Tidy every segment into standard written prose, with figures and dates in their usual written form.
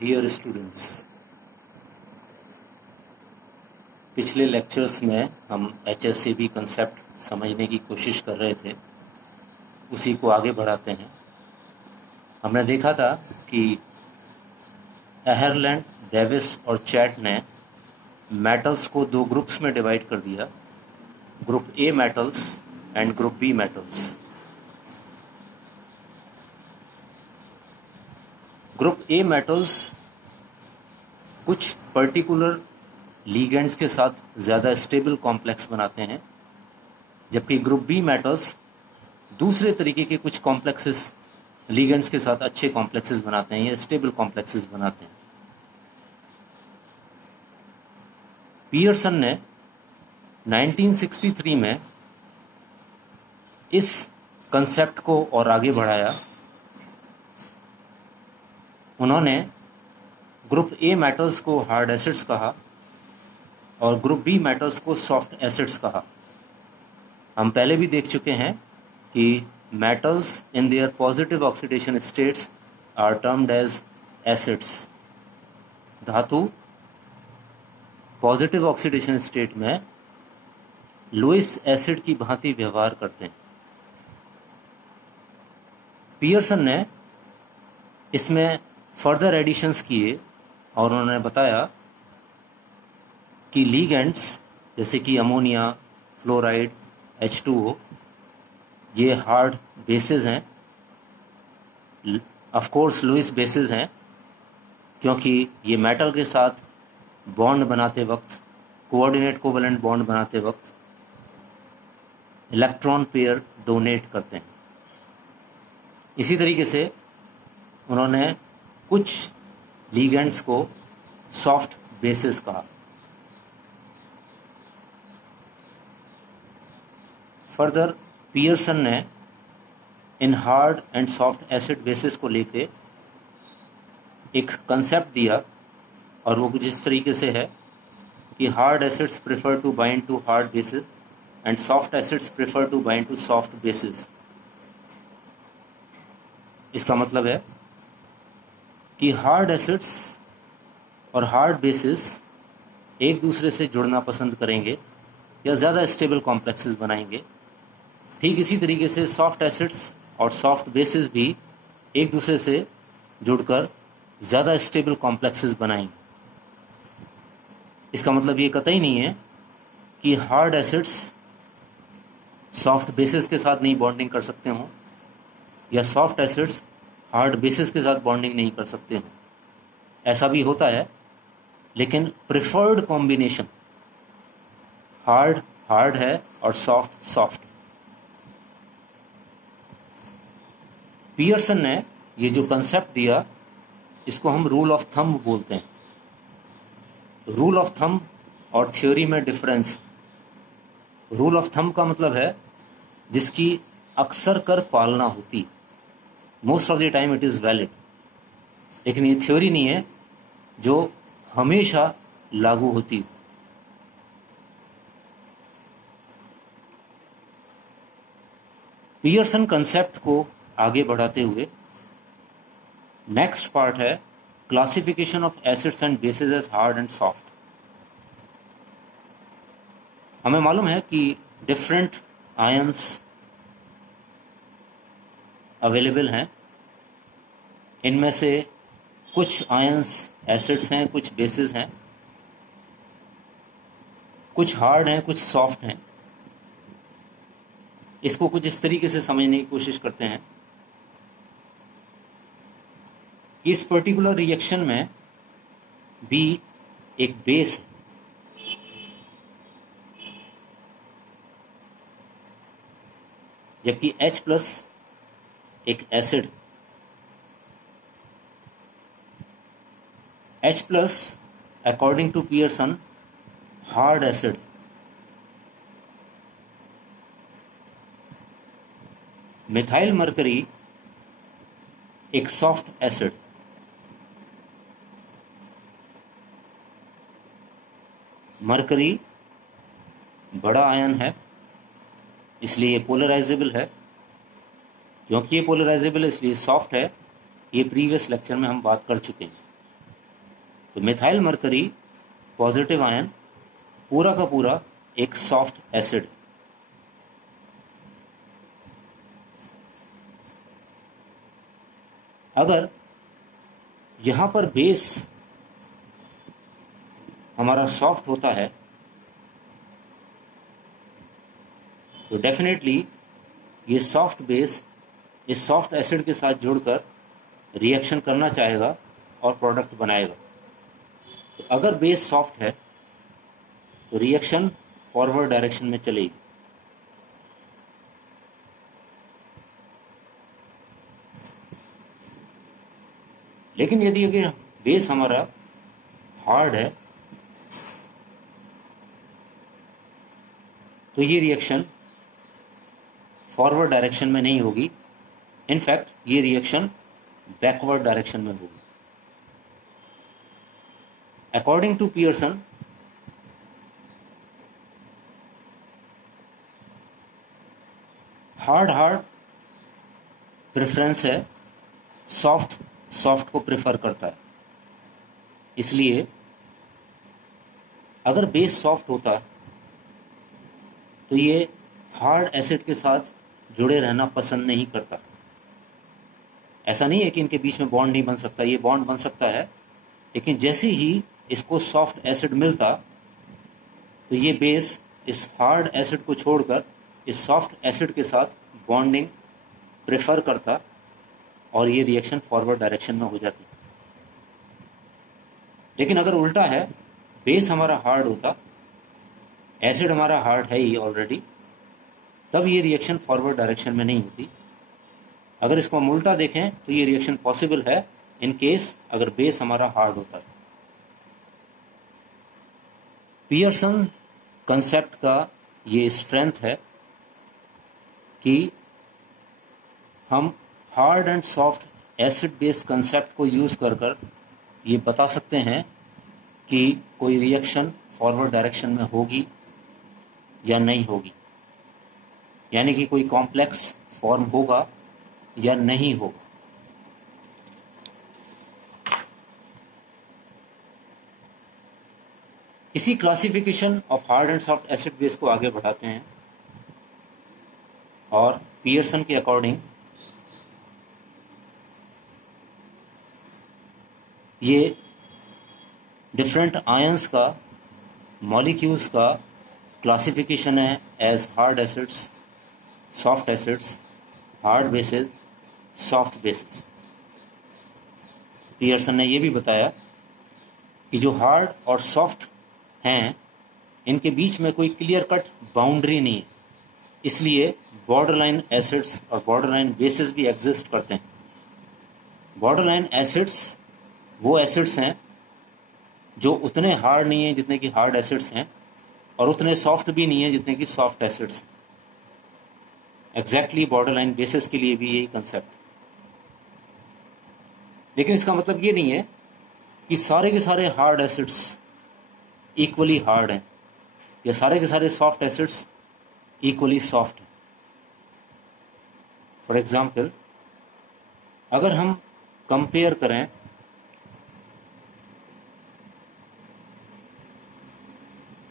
Dear students, पिछले lectures में हम HSCB कंसेप्ट समझने की कोशिश कर रहे थे, उसी को आगे बढ़ाते हैं। हमने देखा था कि एहरलैंड, डेविस और चैट ने मेटल्स को दो ग्रुप्स में डिवाइड कर दिया, group A metals and group B metals. Group A metals कुछ पर्टिकुलर लीगेंड्स के साथ ज़्यादा स्टेबल कॉम्प्लेक्स बनाते हैं, जबकि ग्रुप बी मेटल्स दूसरे तरीके के कुछ कॉम्प्लेक्सेस लीगेंड्स के साथ अच्छे कॉम्प्लेक्सेस बनाते हैं या स्टेबल कॉम्प्लेक्सेस बनाते हैं। पियर्सन ने 1963 में इस कंसेप्ट को और आगे बढ़ाया। उन्होंने ग्रुप ए मेटल्स को हार्ड एसिड्स कहा और ग्रुप बी मेटल्स को सॉफ्ट एसिड्स कहा। हम पहले भी देख चुके हैं कि metals in their positive oxidation states are termed as acids. धातु पॉजिटिव ऑक्सीडेशन स्टेट में लुईस एसिड की भांति व्यवहार करते हैं। पियर्सन ने इसमें फर्दर एडिशंस किए और उन्होंने बताया कि लीगेंड्स जैसे कि अमोनिया, फ्लोराइड, H2O ये हार्ड बेसेस हैं, ऑफ कोर्स लुईस बेसेस हैं, क्योंकि ये मेटल के साथ बॉन्ड बनाते वक्त, कोऑर्डिनेट कोवेलेंट बॉन्ड बनाते वक्त इलेक्ट्रॉन पेयर डोनेट करते हैं। इसी तरीके से उन्होंने कुछ लीगेंड्स को सॉफ्ट बेसेस कहा। फर्दर पियर्सन ने in hard and soft acid basis को लेके एक कंसेप्ट दिया और वो कुछ इस तरीके से है कि hard acids prefer to bind to hard bases and soft acids prefer to bind to soft bases. इसका मतलब है कि हार्ड एसिड्स और हार्ड बेसिस एक दूसरे से जुड़ना पसंद करेंगे या ज़्यादा स्टेबल कॉम्प्लेक्सेस बनाएंगे। ठीक इसी तरीके से सॉफ्ट एसिड्स और सॉफ्ट बेसिस भी एक दूसरे से जुड़कर ज़्यादा स्टेबल कॉम्प्लेक्सेस बनाएंगे। इसका मतलब ये कतई नहीं है कि हार्ड एसिड्स सॉफ्ट बेसिस के साथ नहीं बॉन्डिंग कर सकते हों या सॉफ्ट एसिड्स हार्ड बेसिस के साथ बॉन्डिंग नहीं कर सकते हों। ऐसा भी होता है, लेकिन प्रिफर्ड कॉम्बिनेशन हार्ड हार्ड है और सॉफ्ट सॉफ्ट। पियर्सन ने ये जो कंसेप्ट दिया, इसको हम रूल ऑफ थंब बोलते हैं। रूल ऑफ थंब और थ्योरी में डिफरेंस। रूल ऑफ थंब का मतलब है जिसकी अक्सर कर पालना होती, most of the time it is valid, लेकिन ये थ्योरी नहीं है जो हमेशा लागू होती। पियर्सन कंसेप्ट को आगे बढ़ाते हुए नेक्स्ट पार्ट है classification of acids and bases as hard and soft. हमें मालूम है कि डिफरेंट आयंस अवेलेबल हैं। इनमें से कुछ आयंस एसिड्स हैं, कुछ बेसिस हैं, कुछ हार्ड हैं, कुछ सॉफ्ट हैं। इसको कुछ इस तरीके से समझने की कोशिश करते हैं। इस पर्टिकुलर रिएक्शन में B एक बेस है, जबकि H+ एक acid. H+ according to Pearson hard acid. Methyl mercury एक सॉफ्ट एसिड। मरकरी बड़ा आयन है, इसलिए ये पोलराइजेबल है। क्योंकि ये पोलराइजेबल है इसलिए सॉफ्ट है। ये प्रीवियस लेक्चर में हम बात कर चुके हैं। तो मिथाइल मरकरी पॉजिटिव आयन पूरा का पूरा एक सॉफ्ट एसिड है। अगर यहां पर बेस हमारा सॉफ्ट होता है तो डेफिनेटली ये सॉफ्ट बेस इस सॉफ्ट एसिड के साथ जुड़कर रिएक्शन करना चाहेगा और प्रोडक्ट बनाएगा। तो अगर बेस सॉफ्ट है तो रिएक्शन फॉरवर्ड डायरेक्शन में चलेगी। लेकिन यदि अगर बेस हमारा हार्ड है तो ये रिएक्शन फॉरवर्ड डायरेक्शन में नहीं होगी, इनफैक्ट ये रिएक्शन बैकवर्ड डायरेक्शन में होगी। According to Pearson hard preference है, सॉफ्ट को प्रेफर करता है। इसलिए अगर बेस सॉफ्ट होता तो ये हार्ड एसिड के साथ जुड़े रहना पसंद नहीं करता। ऐसा नहीं है कि इनके बीच में बॉन्ड नहीं बन सकता, ये बॉन्ड बन सकता है, लेकिन जैसे ही इसको सॉफ्ट एसिड मिलता तो ये बेस इस हार्ड एसिड को छोड़कर इस सॉफ्ट एसिड के साथ बॉन्डिंग प्रेफर करता और ये रिएक्शन फॉरवर्ड डायरेक्शन में हो जाती। लेकिन अगर उल्टा है, बेस हमारा हार्ड होता, एसिड हमारा हार्ड है ही ऑलरेडी, तब ये रिएक्शन फॉरवर्ड डायरेक्शन में नहीं होती। अगर इसको हम उल्टा देखें तो ये रिएक्शन पॉसिबल है इन केस अगर बेस हमारा हार्ड होता है। पियर्सन कंसेप्ट का ये स्ट्रेंथ है कि हम hard and soft acid base concept को यूज कर ये बता सकते हैं कि कोई रिएक्शन फॉरवर्ड डायरेक्शन में होगी या नहीं होगी, यानी कि कोई कॉम्प्लेक्स फॉर्म होगा या नहीं होगा। इसी classification of hard and soft acid base को आगे बढ़ाते हैं और पियर्सन के अकॉर्डिंग ये डिफरेंट आयंस का, मॉलिक्यूल्स का क्लासिफिकेशन है as hard acids, soft acids, hard bases, soft bases. Pearson ने यह भी बताया कि जो हार्ड और सॉफ्ट हैं इनके बीच में कोई क्लियर कट बाउंड्री नहीं है, इसलिए बॉर्डरलाइन एसिड्स और बॉर्डरलाइन बेसिस भी एग्जिस्ट करते हैं। बॉर्डरलाइन एसिड्स वो एसिड्स हैं जो उतने हार्ड नहीं हैं जितने कि हार्ड एसिड्स हैं और उतने सॉफ्ट भी नहीं हैं जितने कि soft acids. Exactly borderline basis के लिए भी यही कंसेप्ट। लेकिन इसका मतलब ये नहीं है कि सारे के सारे हार्ड एसिड्स इक्वली हार्ड हैं या सारे के सारे सॉफ्ट एसिड्स इक्वली सॉफ्ट हैं। फॉर एग्जाम्पल, अगर हम कंपेयर करें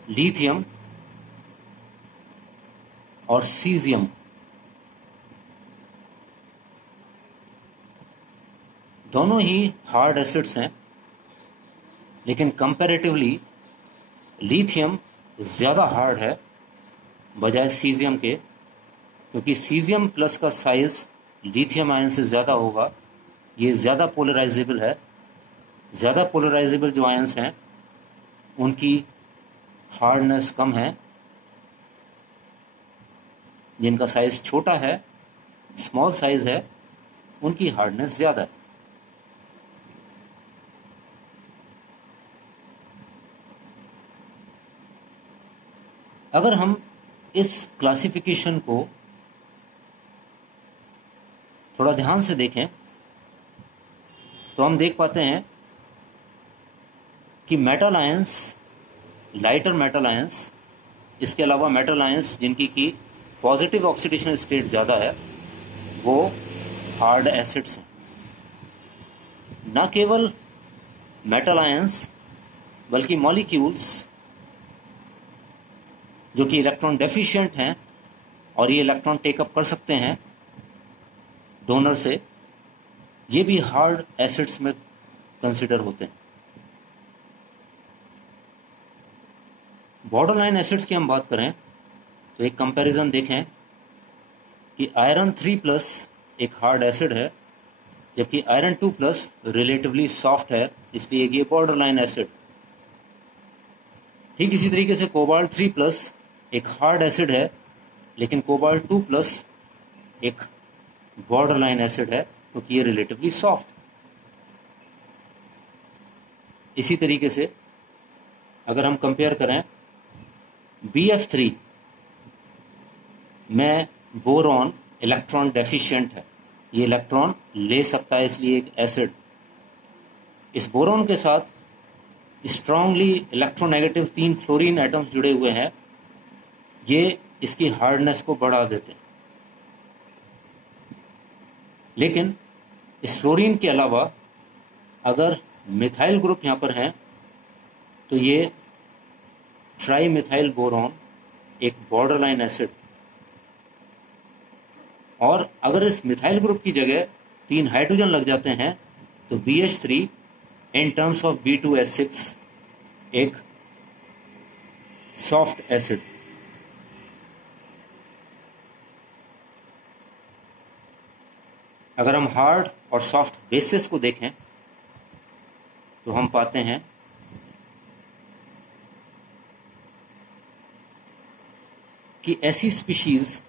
लिथियम और सीजियम, दोनों ही हार्ड एसिड्स हैं, लेकिन कंपैरेटिवली लिथियम ज़्यादा हार्ड है बजाय सीजियम के, क्योंकि सीजियम प्लस का साइज लिथियम आयन से ज़्यादा होगा। ये ज़्यादा पोलराइजेबल है। ज़्यादा पोलराइजेबल जो आयंस हैं उनकी हार्डनेस कम है, जिनका साइज छोटा है, स्मॉल साइज है, उनकी हार्डनेस ज़्यादा है। अगर हम इस क्लासिफिकेशन को थोड़ा ध्यान से देखें तो हम देख पाते हैं कि metal ions, lighter metal ions, इसके अलावा मेटल आयंस जिनकी की पॉजिटिव ऑक्सीडेशन स्टेट ज़्यादा है, वो हार्ड एसिड्स हैं। न केवल मेटल आयंस, बल्कि मॉलिक्यूल्स जो कि इलेक्ट्रॉन डेफिशिएंट हैं और ये इलेक्ट्रॉन टेकअप कर सकते हैं डोनर से, ये भी हार्ड एसिड्स में कंसिडर होते हैं। बॉर्डर लाइन एसिड्स की हम बात करें तो एक कंपैरिजन देखें कि आयरन 3+ एक हार्ड एसिड है, जबकि आयरन 2+ रिलेटिवली सॉफ्ट है, इसलिए ये बॉर्डर लाइन एसिड। ठीक इसी तरीके से कोबाल्ट 3+ एक हार्ड एसिड है, लेकिन कोबाल्ट 2+ एक बॉर्डर लाइन एसिड है क्योंकि ये रिलेटिवली सॉफ्ट। इसी तरीके से अगर हम कंपेयर करें BF3 में बोरॉन इलेक्ट्रॉन डेफिशिएंट है, ये इलेक्ट्रॉन ले सकता है, इसलिए एक एसिड। इस बोरॉन के साथ स्ट्रांगली इलेक्ट्रोनेगेटिव 3 फ्लोरीन एटम्स जुड़े हुए हैं, ये इसकी हार्डनेस को बढ़ा देते हैं। लेकिन इस फ्लोरीन के अलावा अगर मिथाइल ग्रुप यहाँ पर हैं तो ये ट्राई मिथाइल बोरॉन एक बॉर्डर लाइन एसिड, और अगर इस मिथाइल ग्रुप की जगह 3 हाइड्रोजन लग जाते हैं तो BH3 in terms of B2S6 एक सॉफ्ट एसिड। अगर हम हार्ड और सॉफ्ट बेसिस को देखें तो हम पाते हैं कि ऐसी स्पीशीज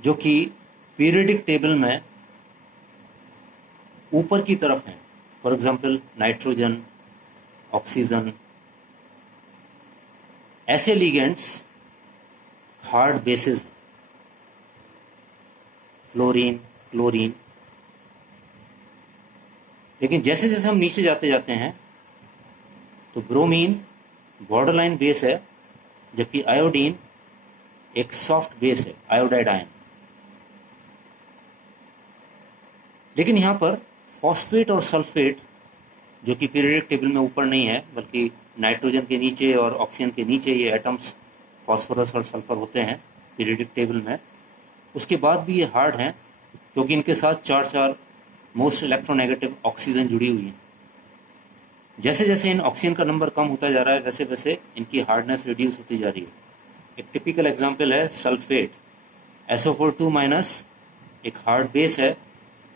जो कि पीरियडिक टेबल में ऊपर की तरफ हैं, फॉर एग्जांपल नाइट्रोजन, ऑक्सीजन, ऐसे लिगेंड्स हार्ड बेसिस हैं, फ्लोरीन, क्लोरीन। लेकिन जैसे जैसे हम नीचे जाते जाते हैं तो ब्रोमीन बॉर्डर लाइन बेस है, जबकि आयोडीन एक सॉफ्ट बेस है, आयोडाइड आयन। लेकिन यहाँ पर फॉस्फेट और सल्फेट जो कि पीरियडिक टेबल में ऊपर नहीं है, बल्कि नाइट्रोजन के नीचे और ऑक्सीजन के नीचे ये एटम्स फॉस्फोरस और सल्फर होते हैं पीरियडिक टेबल में, उसके बाद भी ये हार्ड हैं क्योंकि इनके साथ 4 मोस्ट इलेक्ट्रोनेगेटिव ऑक्सीजन जुड़ी हुई है। जैसे जैसे इन ऑक्सीजन का नंबर कम होता जा रहा है वैसे वैसे इनकी हार्डनेस रिड्यूस होती जा रही है। एक टिपिकल एग्जांपल है सल्फेट। SO4 - एक हार्ड बेस है,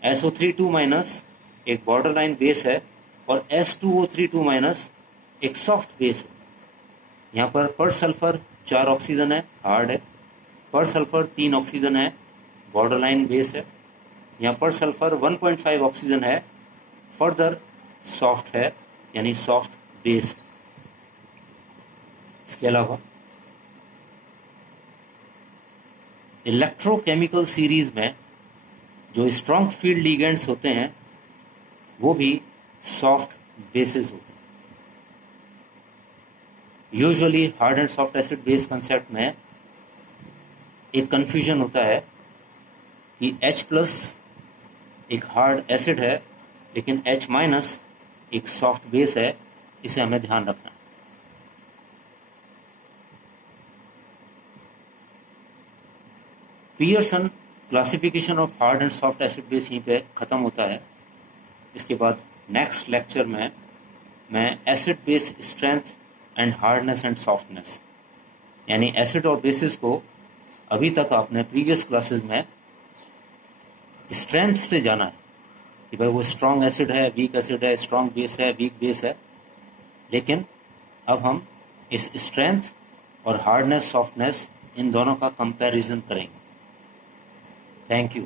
SO3 - एक बॉर्डर लाइन बेस है, और S2O3 - एक सॉफ्ट बेस है। यहाँ पर सल्फर 4 ऑक्सीजन है, हार्ड है, पर सल्फर 3 ऑक्सीजन है, बॉर्डर लाइन बेस है। यहाँ पर सल्फर 1.5 ऑक्सीजन है, फर्दर सॉफ्ट है, यानी सॉफ्ट बेस। इसके अलावा इलेक्ट्रोकेमिकल सीरीज में जो स्ट्रॉन्ग फील्ड लिगेंड्स होते हैं वो भी सॉफ्ट बेसिस होते हैं। Usually hard and soft acid base concept में एक कंफ्यूजन होता है कि H+ एक हार्ड एसिड है, लेकिन H- एक सॉफ्ट बेस है, इसे हमें ध्यान रखना है। Pearson classification of hard and soft acid base यहीं पे ख़त्म होता है। इसके बाद नेक्स्ट लेक्चर में मैं acid base strength and hardness and softness, यानी एसिड और बेसिस को अभी तक आपने प्रीवियस क्लासेस में स्ट्रेंथ से जाना है कि भाई वो स्ट्रॉन्ग एसिड है, वीक एसिड है, स्ट्रॉन्ग बेस है, वीक बेस है। लेकिन अब हम इस स्ट्रेंथ और हार्डनेस, सॉफ्टनेस, इन दोनों का कंपैरिजन करेंगे। Thank you.